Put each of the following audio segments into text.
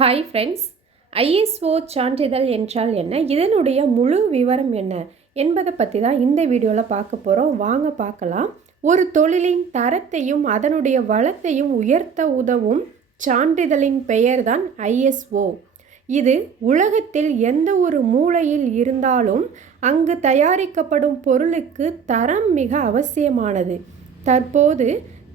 Hi friends ISO சான்றிதழ் என்றால் என்ன? இதனுடைய முழு விவரம் என்ன என்பதை பற்றி தான் இந்த வீடியோவில் பார்க்க போகிறோம் வாங்க பார்க்கலாம். ஒரு தொழிலின் தரத்தையும் அதனுடைய வளத்தையும் உயர்த்த உதவும் சான்றிதழின் பெயர் தான் ஐஎஸ்ஓ இது உலகத்தில் எந்த ஒரு மூலையில் இருந்தாலும் அங்கு தயாரிக்கப்படும் பொருளுக்கு தரம் மிக அவசியமானது. தற்போது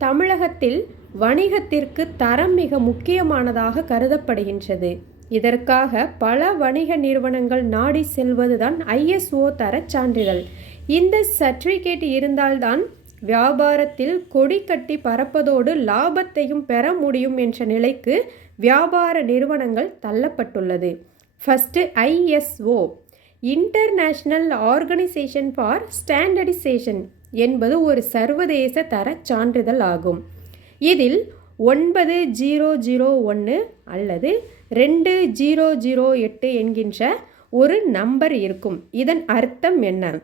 தமிழகத்தில் வணிகத்திற்கு தரம் மிக முக்கியமானதாக கருதப்படுகின்றது. இதற்காக பல வணிக நிறுவனங்கள் நாடி செல்வதுதான் ஐஎஸ்ஓ தரச் சான்றிதழ். இந்த சர்டிஃபிகேட் இருந்தால்தான் வியாபாரத்தில் கொடி கட்டி பறப்பதோடு லாபத்தையும் பெற முடியும் என்ற நிலைக்கு வியாபார நிறுவனங்கள் தள்ளப்பட்டுள்ளது. First ISO. International organisation for standardisation என்பது ஒரு சர்வதேச தரச் சான்றிதழ் ஆகும். இதில் ஒன்பது ஜீரோ ஜீரோ ஒன்று அல்லது ரெண்டு ஜீரோ ஜீரோ எட்டு என்கின்ற ஒரு நம்பர் இருக்கும். இதன் அர்த்தம் என்ன?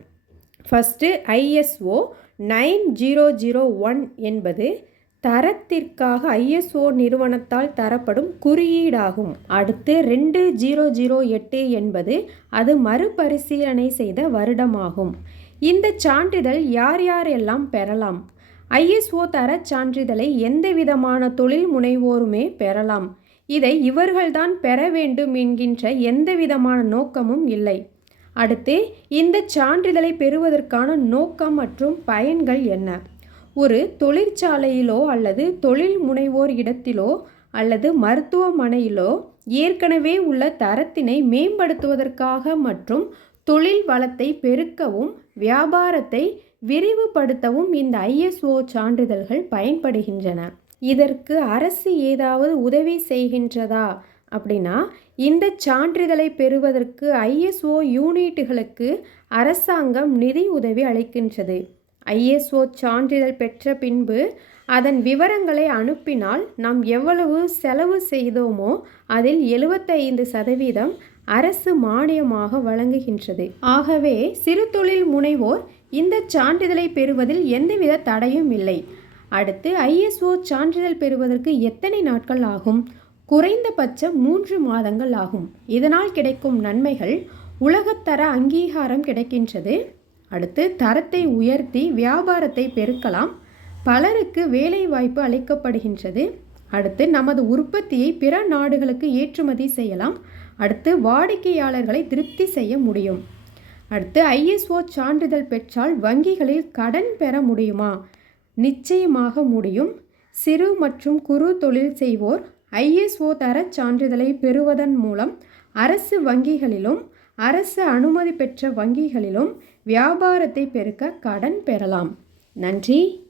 First ISO nine zero zero one என்பது தரத்திற்காக ஐஎஸ்ஓ நிறுவனத்தால் தரப்படும் குறியீடாகும். அடுத்து ரெண்டு ஜீரோ ஜீரோ எட்டு என்பது அது மறுபரிசீலனை செய்த வருடமாகும். இந்த சான்றிதழ் யார் யாரெல்லாம் பெறலாம்? ஐஎஸ்ஓ தரச் சான்றிதழை எந்த விதமான தொழில் முனைவோருமே பெறலாம். இதை இவர்கள்தான் பெற வேண்டும் என்கின்ற எந்த விதமான நோக்கமும் இல்லை. அடுத்து இந்த சான்றிதழை பெறுவதற்கான நோக்கம் மற்றும் பயன்கள் என்ன? ஒரு தொழிற்சாலையிலோ அல்லது தொழில் முனைவோர் இடத்திலோ அல்லது மருத்துவமனையிலோ ஏற்கனவே உள்ள தரத்தினை மேம்படுத்துவதற்காக மற்றும் தொழில் வளத்தை பெருக்கவும் வியாபாரத்தை விரிவுபடுத்தவும் இந்த ஐஎஸ்ஓ சான்றிதழ்கள் பயன்படுகின்றன. இதற்கு அரசு ஏதாவது உதவி செய்கின்றதா? அப்படின்னா இந்த சான்றிதழை பெறுவதற்கு ஐஎஸ்ஓ யூனிட்டுகளுக்கு அரசாங்கம் நிதி உதவி அளிக்கின்றது. ஐஎஸ்ஓ சான்றிதழ் பெற்ற பின்பு அதன் விவரங்களை அனுப்பினால் நாம் எவ்வளவு செலவு செய்தோமோ அதில் எழுபத்தைந்து சதவீதம் அரசு மானியமாக வழங்குகின்றது. ஆகவே சிறு தொழில் முனைவோர் இந்த சான்றிதழை பெறுவதில் எந்தவித தடையும் இல்லை. அடுத்து ஐஎஸ்ஓ சான்றிதழ் பெறுவதற்கு எத்தனை நாட்கள் ஆகும்? குறைந்தபட்சம் மூன்று மாதங்கள் ஆகும். இதனால் கிடைக்கும் நன்மைகள் உலகத்தர அங்கீகாரம் கிடைக்கின்றது. அடுத்து தரத்தை உயர்த்தி வியாபாரத்தை பெருக்கலாம். பலருக்கு வேலை வாய்ப்பு அளிக்கப்படுகின்றது. அடுத்து நமது உற்பத்தியை பிற நாடுகளுக்கு ஏற்றுமதி செய்யலாம். அடுத்து வாடிக்கையாளர்களை திருப்தி செய்ய முடியும். அடுத்து ஐஎஸ்ஓ சான்றிதழ் பெற்றால் வங்கிகளில் கடன் பெற முடியுமா? நிச்சயமாக முடியும். சிறு மற்றும் குறு தொழில் செய்வோர் ஐஎஸ்ஓ தரச் சான்றிதழை பெறுவதன் மூலம் அரசு வங்கிகளிலும் அரசு அனுமதி பெற்ற வங்கிகளிலும் வியாபாரத்தை பெருக்க கடன் பெறலாம். நன்றி.